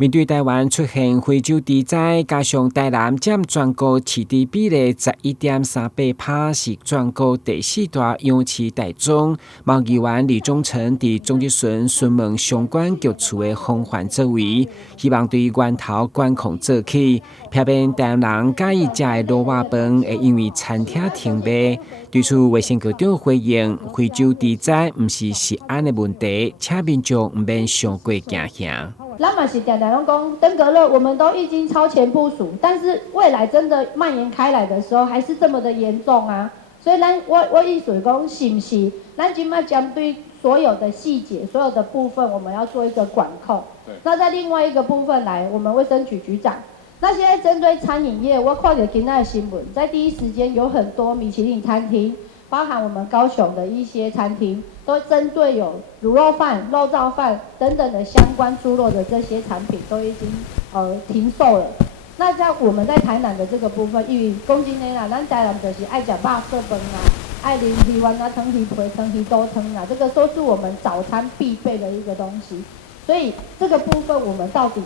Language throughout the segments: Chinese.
面对台湾出现非洲地灾，加上台南占全国市地比例11.38%，是全国第四大氧气大宗。贸议员李忠诚伫总集选询问相关局处的防范作为，希望对源头管控做起，避免台南人介意食的卤肉饭会因为餐厅停卖。对此，卫生局长回应：非洲地灾不是食安的问题，请民众唔免上过惊吓。咱嘛是常常拢讲登革热，我们都已经超前部署，但是未来真的蔓延开来的时候，还是这么的严重啊！所以我意思讲，是不是咱今麦将对所有的细节、所有的部分，我们要做一个管控。那在另外一个部分来，我们卫生局局长，那现在针对餐饮业，我看到今天的新闻，在第一时间有很多米其林餐厅，包含我们高雄的一些餐厅。都针对有卤肉饭、肉燥饭等等的相关猪肉的这些产品都已经停售了。那在我们在台南的这个部分，因为讲真的啦，咱台南就是爱吃肉色饭啊，爱啉鱼丸啊、汤鱼皮、汤鱼豆汤啊，这个都是我们早餐必备的一个东西。所以这个部分我们到底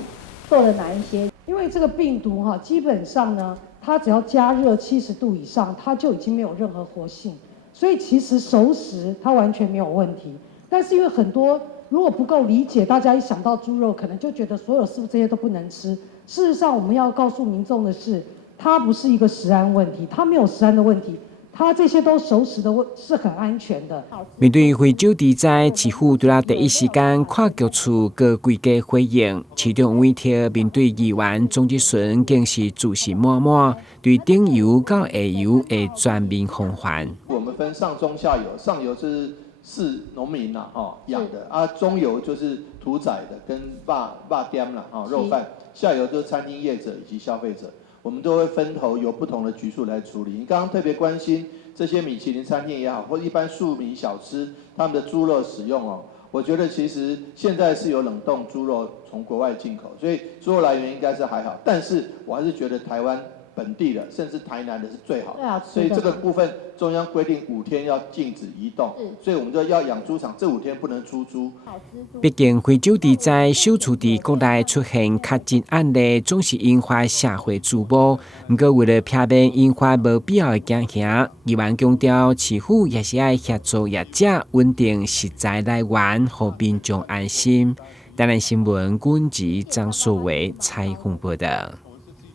做了哪一些？因为这个病毒基本上呢，它只要加热70度以上，它就已经没有任何活性。所以其实熟食它完全没有问题，但是因为很多如果不够理解，大家一想到猪肉，可能就觉得所有是不是这些都不能吃？事实上，我们要告诉民众的是，它不是一个食安问题，它没有食安的问题。它这些都熟食的是很安全的。面对非洲地灾，市府除了第一时间看局处各规家回应，其中委贴面对议员总集选更是自信满满，对顶游到下游的全面防范。我们分上中下游，上游是农民养的啊，中游就是屠宰的跟肉店啦肉贩，下游就是餐厅业者以及消费者。我们都会分头由不同的局处来处理。你刚刚特别关心这些米其林餐厅也好，或一般庶民小吃，他们的猪肉使用我觉得其实现在是有冷冻猪肉从国外进口，所以猪肉来源应该是还好。但是我还是觉得台湾本地的，甚至台南的是最好的。所以这个部分中央规定5天要禁止移动，所以我们就要养猪场这5天不能出猪。毕竟非洲地灾首次在国内出现确诊案例，总是引发社会注目。不过为了避免引发无必要的惊吓，议员强调，市府也是要协助业者稳定食材来源，让民众安心。台南新闻阮籍张素维采访报道。